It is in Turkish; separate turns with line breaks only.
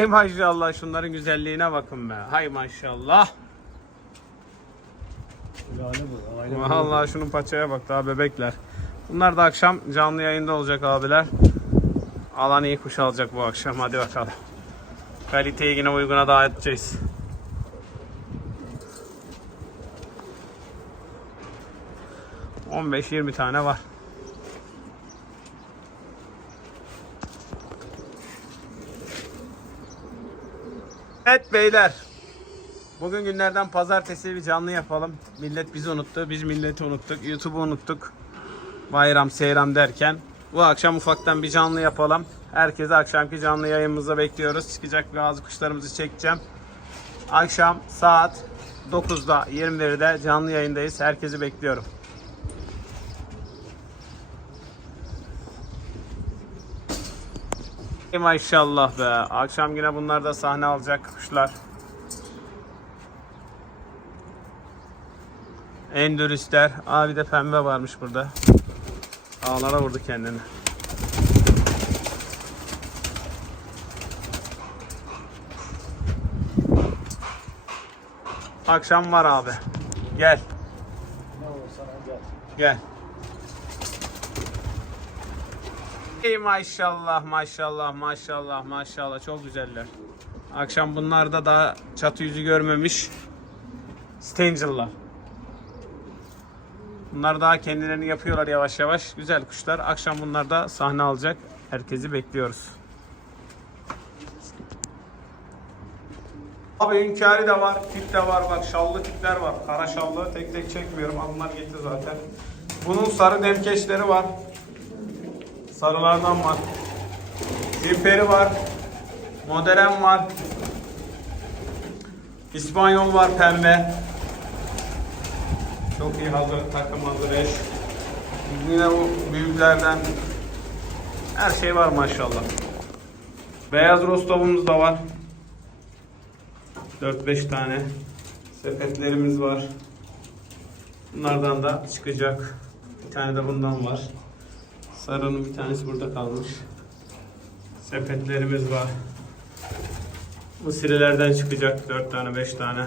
Hay maşallah şunların güzelliğine bakın be. Hay maşallah. Vallahi şunun paçaya bak daha bebekler. Bunlar da akşam canlı yayında olacak abiler. Alan iyi kuş alacak bu akşam. Hadi bakalım. Kaliteyi yine uyguna daha edeceğiz. On beş yirmi tane var. Evet beyler. Bugün günlerden pazartesi bir canlı yapalım. Millet bizi unuttu. Biz milleti unuttuk. YouTube'u unuttuk. Bayram, seyram derken. Bu akşam ufaktan bir canlı yapalım. Herkese akşamki canlı yayınımıza bekliyoruz. Çıkacak bazı kuşlarımızı çekeceğim. Akşam saat 9'da 21'de canlı yayındayız. Herkesi bekliyorum. Ey Maşallah be. Akşam yine bunlar da sahne alacak kuşlar. Endürüsler. Aa bir de pembe varmış burada. Ağlara vurdu kendini. Akşam var abi. Gel.
Gel.
Gel. Ey maşallah maşallah maşallah maşallah çok güzeller. Akşam bunlar da daha çatı yüzü görmemiş Stangel'lar. Bunlar daha kendilerini yapıyorlar yavaş yavaş. Güzel kuşlar. Akşam bunlar da sahne alacak. Herkesi bekliyoruz. Abi hünkâri de var, tip de var. Bak şallı tipler var. Kara şallı. Tek tek çekmiyorum. Onlar gitti zaten. Bunun sarı demkeçleri var. Sarılardan var. Zimperi var. Modern var. İspanyol var pembe. Çok iyi hazır takım hazır eş. Yine bu büyüklerden her şey var maşallah. Beyaz rostovumuz da var. 4-5 tane sepetlerimiz var. Bunlardan da çıkacak. Bir tane de bundan var. Sarının bir tanesi burada kalmış. Sepetlerimiz var. Mısırlardan çıkacak 4 tane 5 tane.